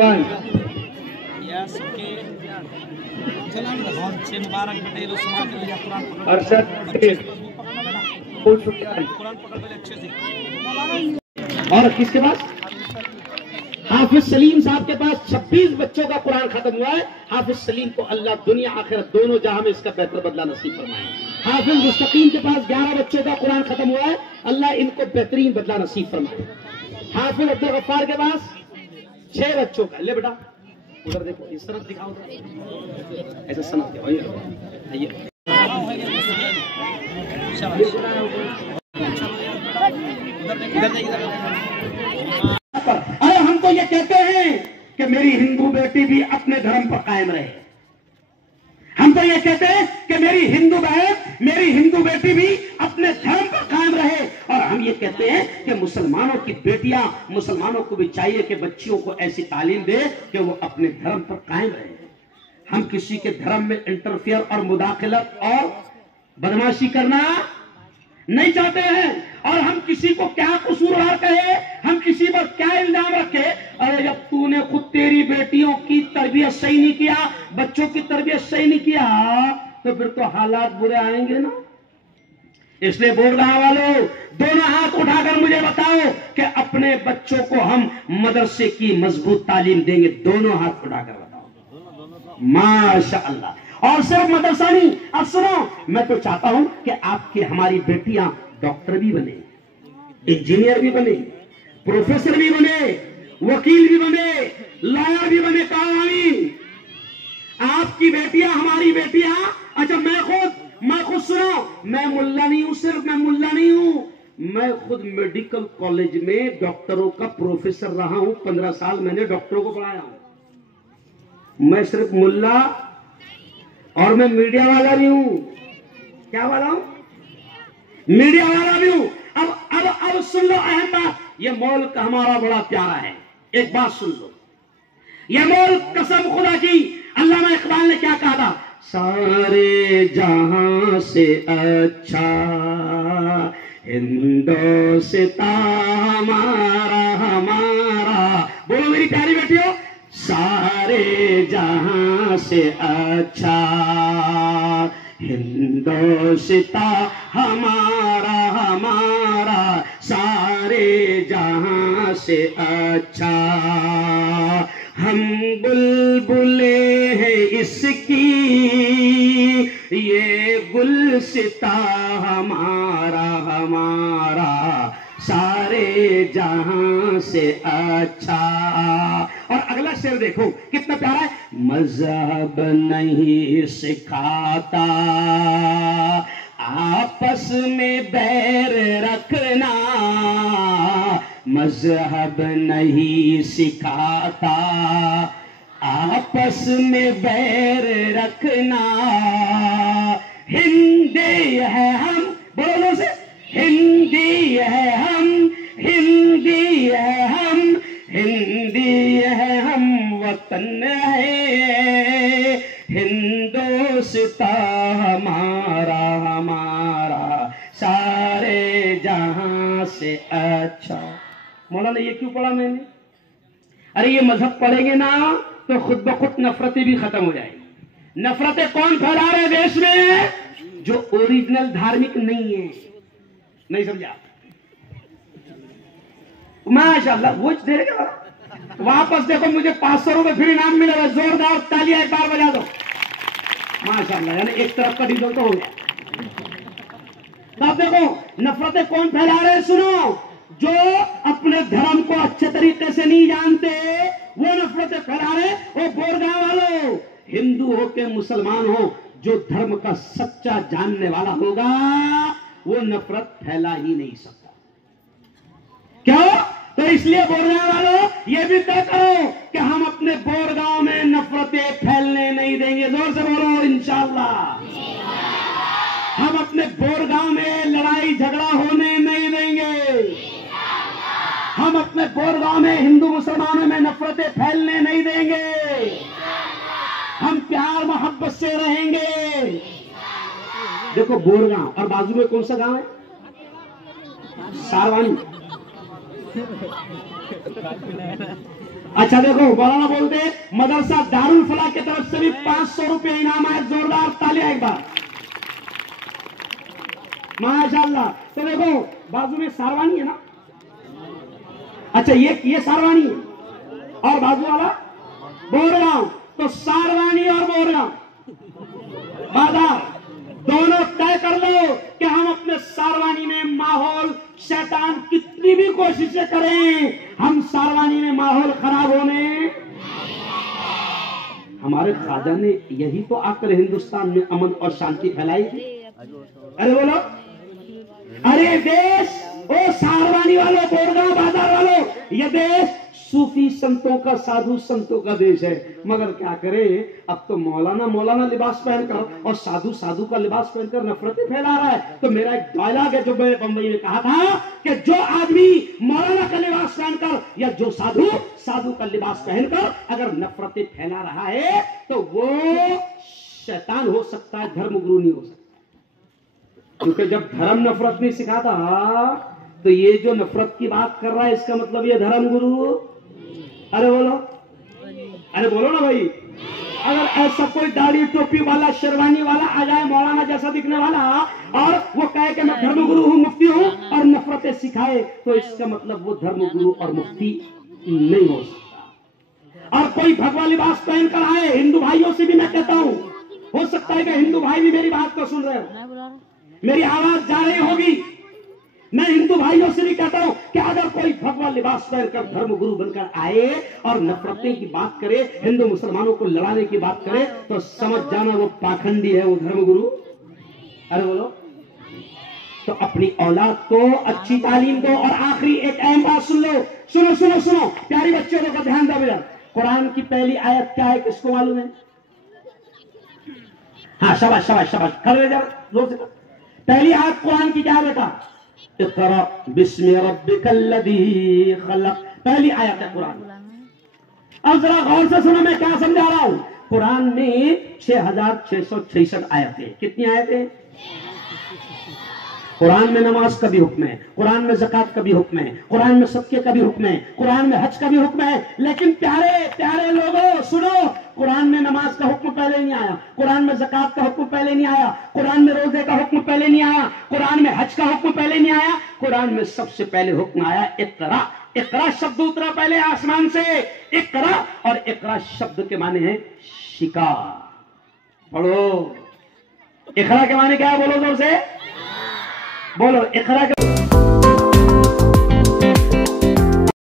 Point. और किसके पास? हाफिज सलीम साहब के पास 26 बच्चों का कुरान खत्म हुआ है। हाफिज सलीम को अल्लाह दुनिया आखिरत दोनों जहां में इसका बेहतर बदला नसीब फरमाए। हाफिज मुस्तकीम के पास 11 बच्चों का कुरान खत्म हुआ है, अल्लाह इनको बेहतरीन बदला नसीब फरमाए। हाफिज अब्दुल गफ्फार के पास 6 बच्चों का। ले बेटा उधर देखो, इस तरफ दिखाओ, ऐसा सनद के आइए। अरे हम तो ये कहते हैं कि मेरी हिंदू बेटी भी अपने धर्म पर कायम रहे। हम तो ये कहते हैं कि मेरी हिंदू बहन, मेरी हिंदू बेटी भी अपने धर्म पर कायम रहे। और हम ये कहते हैं कि मुसलमानों की बेटियां, मुसलमानों को भी चाहिए कि बच्चियों को ऐसी तालीम दे कि वो अपने धर्म पर कायम रहे। हम किसी के धर्म में इंटरफियर और मुदाखलत और बदमाशी करना नहीं चाहते हैं। और हम किसी को क्या कसूरवार कहे, हम किसी पर क्या इल्जाम रखे। अरे जब तूने खुद तेरी बेटियों की तरबियत सही नहीं किया, बच्चों की तरबियत सही नहीं किया, तो फिर तो हालात बुरे आएंगे ना। इसलिए बोरगांव वालों, दोनों हाथ उठाकर मुझे बताओ कि अपने बच्चों को हम मदरसे की मजबूत तालीम देंगे। दोनों हाथ उठाकर बताओ। माशाअल्लाह। और सिर्फ मदरसा नहीं, अब सुनो, मैं तो चाहता हूं कि आपकी हमारी बेटियां डॉक्टर भी बने, इंजीनियर भी बने, प्रोफेसर भी बने, वकील भी बने, लॉयर भी बने। कहानी आपकी बेटियां, हमारी बेटियां। अच्छा मैं खुद सुनो, मैं मुल्ला नहीं हूं, सिर्फ मैं मुल्ला नहीं हूं, मैं खुद मेडिकल कॉलेज में डॉक्टरों का प्रोफेसर रहा हूं। 15 साल मैंने डॉक्टरों को पढ़ाया हूं। मैं सिर्फ मुल्ला और मैं मीडिया वाला भी हूं। क्या वाला हूं? मीडिया वाला भी हूं। अब सुन लो अहम बात, ये मुल्क हमारा बड़ा प्यारा है। एक बात सुन लो, ये मुल्क कसम खुदा की, अल्लामा इकबाल ने क्या कहा था? सारे जहां से अच्छा हिंदुस्तान हमारा हमारा। बोलो मेरी प्यारी बेटियों, सारे जहां से अच्छा हिंदुस्तान हमारा हमारा, सारे जहां से अच्छा। हम बुलबुले हैं इसकी, ये गुलसिता हमारा हमारा, सारे जहां से अच्छा। और अगला शेर देखो कितना प्यारा है। मजहब नहीं सिखाता आपस में बैर रखना, मजहब नहीं सिखाता आपस में बैर रखना। हिंदी है हम, बोलो से, हिंदी है हम, हिंदी है हम, हिंदी है हम, वतन है हिंदुस्तान हमारा हमारा, सारे जहां से अच्छा। मौलाना ये क्यों पढ़ा मैंने? अरे ये मजहब पढ़ेंगे ना तो खुद ब खुद नफरतें भी खत्म हो जाएंगी। नफरतें कौन फैला रहे देश में? जो ओरिजिनल धार्मिक नहीं है। नहीं समझा? माशाअल्लाह वो दे रहे क्या? वापस देखो, मुझे 500 रुपए फिर इनाम मिलेगा। जोरदार तालियां एक बार बजा दो। माशाअल्लाह, यानी एक तरफ का डीजल तो हो गया। अब देखो नफरतें कौन फैला रहे हैं। सुनो, जो अपने धर्म को अच्छे तरीके से नहीं जानते वो नफरतें फैला रहे। वो बोरगांव वालों, हिंदू हो के मुसलमान हो, जो धर्म का सच्चा जानने वाला होगा वो नफरत फैला ही नहीं सकता। क्यों? तो इसलिए बोरगांव वालों ये भी तय करो कि हम अपने बोरगांव में नफरतें फैलने नहीं देंगे। जोर से बोलो इंशाअल्लाह। हम अपने बोरगांव में लड़ाई झगड़ा होने नहीं देंगे। हम अपने बोरगांव में हिंदू मुसलमानों में नफरतें फैलने नहीं देंगे। हम प्यार मोहब्बत से रहेंगे। देखो बोरगांव और बाजू में कौन सा गांव है? सारवानी। अच्छा देखो, मौलाना बोलते मदरसा दारुल फलाह की तरफ से भी 500 रुपये इनाम है। जोरदार तालियां एक बार, माशाअल्लाह। तो देखो बाजू में सारवानी है ना, अच्छा ये सारवानी है और बाजू वाला बोरगांव। तो सारवानी और बोरगांव बाजार दोनों तय कर लो कि हम अपने सारवानी में माहौल, शैतान कितनी भी कोशिशें करें, हम सारवानी में माहौल खराब होने। हमारे ख्वाजा ने यही तो आकर हिंदुस्तान में अमन और शांति फैलाई थी। अरे बोलो, अरे देश, ओ सारवानी वालों, बोरगांव बाजार वालों, यह देश सूफी संतों का, साधु संतों का देश है। मगर क्या करे, अब तो मौलाना लिबास पहनकर और साधु साधु का लिबास पहनकर नफरतें फैला रहा है। तो मेरा एक डायलॉग है जो मैंने बंबई में कहा था कि जो आदमी मौलाना का लिबास पहनकर या जो साधु का लिबास पहनकर अगर नफरतें फैला रहा है तो वो शैतान हो सकता है, धर्मगुरु नहीं हो सकता। क्योंकि जब धर्म नफरत नहीं सिखाता तो ये जो नफरत की बात कर रहा है इसका मतलब ये धर्मगुरु। अरे बोलो ना भाई। अगर ऐसा कोई दाढ़ी टोपी वाला, शेरवानी वाला आ जाए, मौलाना जैसा दिखने वाला, और वो कहे कि मैं धर्मगुरु हूं, मुफ्ती हूं, और नफरतें सिखाए, तो इसका मतलब वो धर्मगुरु और मुफ्ती नहीं हो सकता। और कोई भगवा लिबास पहनकर आए, हिंदू भाइयों से भी मैं कहता हूं, हो सकता है कि हिंदू भाई भी मेरी बात को सुन रहे हो, मेरी आवाज जा रही होगी। मैं हिंदू भाइयों से भी कहता हूं कि अगर कोई भगवा लिबास पहनकर धर्मगुरु बनकर आए और नफरतें की बात करे, हिंदू मुसलमानों को लड़ाने की बात करे, तो समझ जाना वो पाखंडी है, वो धर्मगुरु। अरे बोलो। तो अपनी औलाद को अच्छी तालीम दो। और आखिरी एक अहम बात सुन लो, सुनो सुनो सुनो प्यारी बच्चों का ध्यान दो बेटा। कुरान की पहली आयत क्या है, किसको मालूम है? हाँ, शाबाश शाबाश शाबाश, खड़े जा, जोर से। पहली आयत कुरान की क्या है बेटा? इक़रा बिस्मि रब्बिकल्लज़ी खलक़, पहली आयत है कुरान। अब जरा गौर से सुनो मैं क्या समझा रहा हूं। कुरान में 6666 आयतें। कितनी आयतें? कुरान में नमाज का भी हुक्म है, कुरान में ज़कात का भी हुक्म है, कुरान में सदके का भी हुक्म है, कुरान में हज का भी हुक्म है। लेकिन प्यारे प्यारे लोगों सुनो, कुरान में नमाज का हुक्म पहले नहीं आया, कुरान में ज़कात का हुक्म पहले नहीं आया, कुरान में रोजे का हुक्म पहले नहीं आया, कुरान में हज का हुक्म पहले नहीं आया। कुरान में सबसे पहले हुक्म आया इक़रा। इक़रा शब्द उतरा पहले आसमान से, इक़रा, और इक़रा शब्द के माने हैं शिकार। पढ़ो, इक़रा के माने क्या है? बोलो जोर से बोलो, इक़रा के